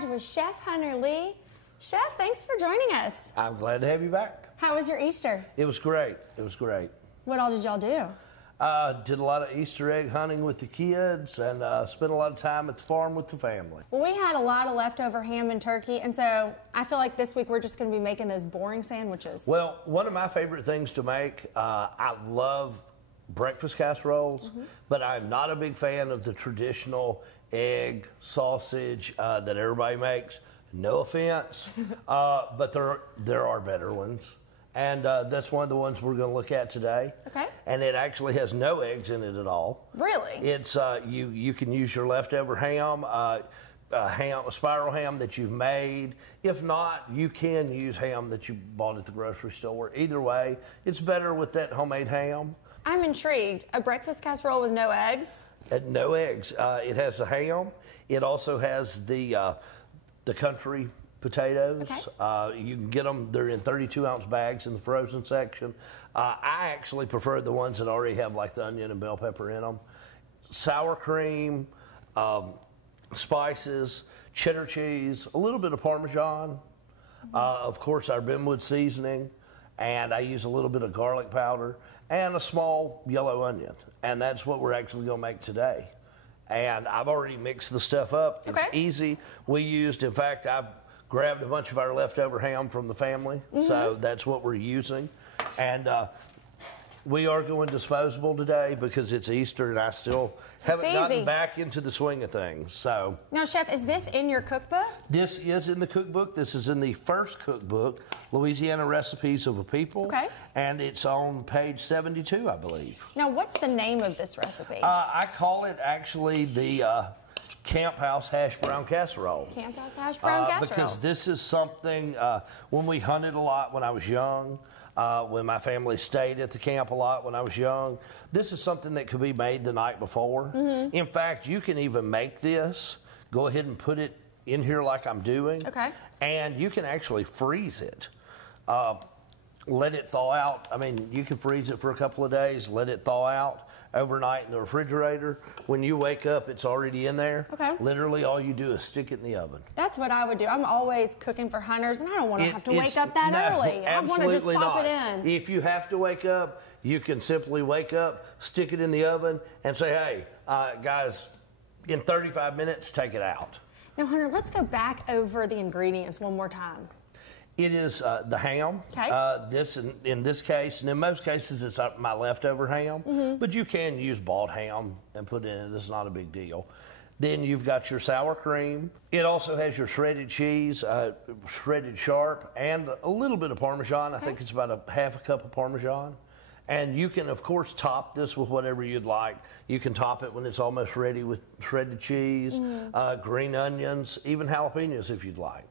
Large with Chef Hunter Lee. Chef, thanks for joining us. I'm glad to have you back. How was your Easter? It was great. It was great. What all did y'all do? Did a lot of Easter egg hunting with the kids and spent a lot of time at the farm with the family. Well, we had a lot of leftover ham and turkey, and so I feel like this week we're just going to be making those boring sandwiches. Well, one of my favorite things to make, I love breakfast casseroles, but I'm not a big fan of the traditional egg sausage that everybody makes. No offense, but there are better ones. And that's one of the ones we're going to look at today. Okay. And it actually has no eggs in it at all. Really? It's you can use your leftover ham, a spiral ham that you've made. If not, you can use ham that you bought at the grocery store. Either way, it's better with that homemade ham. I'm intrigued. A breakfast casserole with no eggs? No eggs. It has the ham. It also has the country potatoes. Okay. You can get them. They're in 32-ounce bags in the frozen section. I actually prefer the ones that already have like the onion and bell pepper in them. Sour cream, spices, cheddar cheese, a little bit of Parmesan, of course our Benwood seasoning, and I use a little bit of garlic powder and a small yellow onion. And that's what we're actually going to make today. And I've already mixed the stuff up. It's easy. In fact, I've grabbed a bunch of our leftover ham from the family, so that's what we're using. And we are going disposable today because it's Easter and I still haven't gotten back into the swing of things. So now, Chef, is this in your cookbook? This is in the cookbook. This is in the first cookbook, Louisiana Recipes of a People. Okay. And it's on page 72, I believe. Now, what's the name of this recipe? I call it actually the Camp House Hash Brown Casserole. Camp House Hash Brown Casserole. Because this is something, when we hunted a lot when I was young, when my family stayed at the camp a lot when I was young, this is something that could be made the night before. In fact, you can even make this, go ahead and put it in here like I'm doing. Okay. And you can actually freeze it. Let it thaw out. I mean, you can freeze it for a couple of days, let it thaw out overnight in the refrigerator. When you wake up, it's already in there. Okay. Literally, all you do is stick it in the oven. That's what I would do. I'm always cooking for hunters, and I don't want to have to wake up that early. I want to just pop it in. If you have to wake up, you can simply wake up, stick it in the oven, and say, hey, guys, in 35 minutes, take it out. Now, Hunter, let's go back over the ingredients one more time. It is the ham. Okay. In this case, and in most cases, it's my leftover ham. But you can use bought ham and put it in it. It's not a big deal. Then you've got your sour cream. It also has your shredded cheese, shredded sharp, and a little bit of Parmesan. I think it's about a half a cup of Parmesan. And you can, of course, top this with whatever you'd like. You can top it when it's almost ready with shredded cheese, green onions, even jalapenos if you'd like.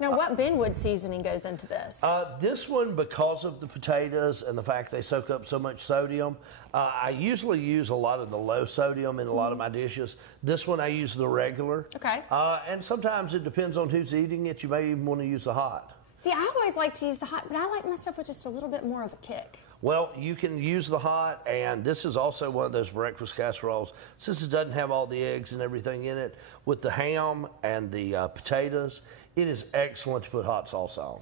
Now, what Benwood seasoning goes into this? This one, because of the potatoes and the fact they soak up so much sodium, I usually use a lot of the low sodium in a lot of my dishes. This one I use the regular. Okay. And sometimes it depends on who's eating it. You may even want to use the hot. See, I always like to use the hot, but I like my stuff with just a little bit more of a kick. Well, you can use the hot, and this is also one of those breakfast casseroles. Since it doesn't have all the eggs and everything in it, with the ham and the potatoes, it is excellent to put hot sauce on,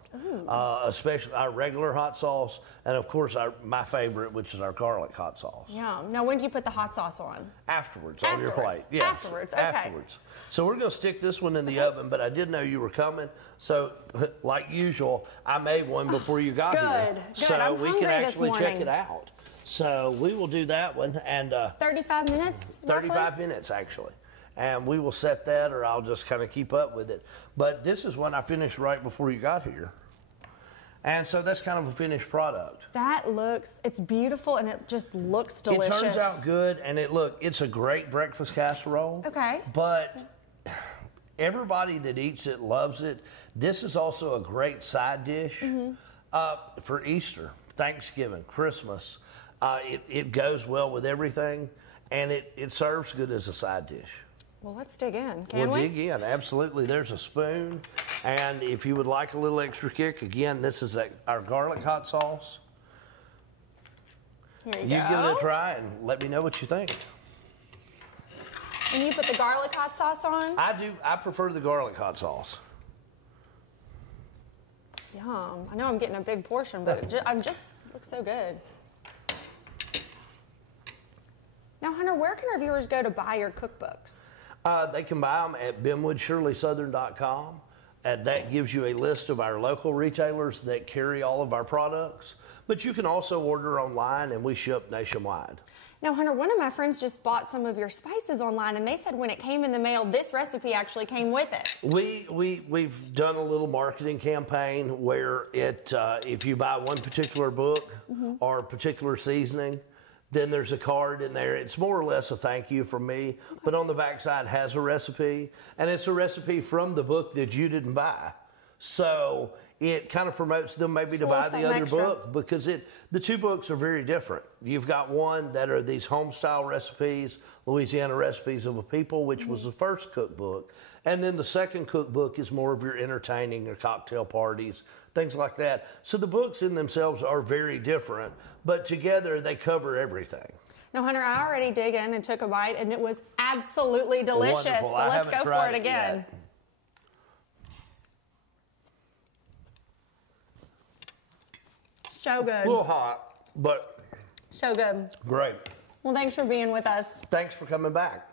especially our regular hot sauce, and of course my favorite, which is our garlic hot sauce. Yeah. Now, when do you put the hot sauce on? Afterwards on your plate. Yes. Afterwards. Okay. Afterwards. So we're going to stick this one in the oven, but I did know you were coming, so like usual, I made one before you got here. Good. So we can actually check it out. So we will do that one, and 35 minutes. 35 minutes actually. And we will set that, or I'll just kind of keep up with it. But this is one I finished right before you got here. And so that's kind of a finished product. It's beautiful, and it just looks delicious. It turns out good, and it's a great breakfast casserole. Okay. But everybody that eats it loves it. This is also a great side dish for Easter, Thanksgiving, Christmas. It goes well with everything, and it serves good as a side dish. Well, let's dig in, can we? We'll dig in, absolutely. There's a spoon, and if you would like a little extra kick, again, this is our garlic hot sauce. Here you go. You give it a try and let me know what you think. And you put the garlic hot sauce on? I do. I prefer the garlic hot sauce. Yum. I know I'm getting a big portion, but it looks so good. Now, Hunter, where can our viewers go to buy your cookbooks? They can buy them at benwoodshirleysouthern.com. And that gives you a list of our local retailers that carry all of our products. But you can also order online, and we ship nationwide. Now, Hunter, one of my friends just bought some of your spices online, and they said when it came in the mail, this recipe actually came with it. We've done a little marketing campaign where if you buy one particular book or a particular seasoning, then there's a card in there. It's more or less a thank you from me, but on the backside has a recipe, and it's a recipe from the book that you didn't buy. So it kind of promotes them maybe to buy the other book, because the two books are very different. You've got one that are these home-style recipes, Louisiana Recipes of a People, which was the first cookbook. And then the second cookbook is more of your entertaining or cocktail parties, things like that. So the books in themselves are very different, but together they cover everything. Now, Hunter, I already dig in and took a bite, and it was absolutely delicious. Wonderful. But let's go for it again. Yet. So good. A little hot, but so good. Great. Well, thanks for being with us. Thanks for coming back.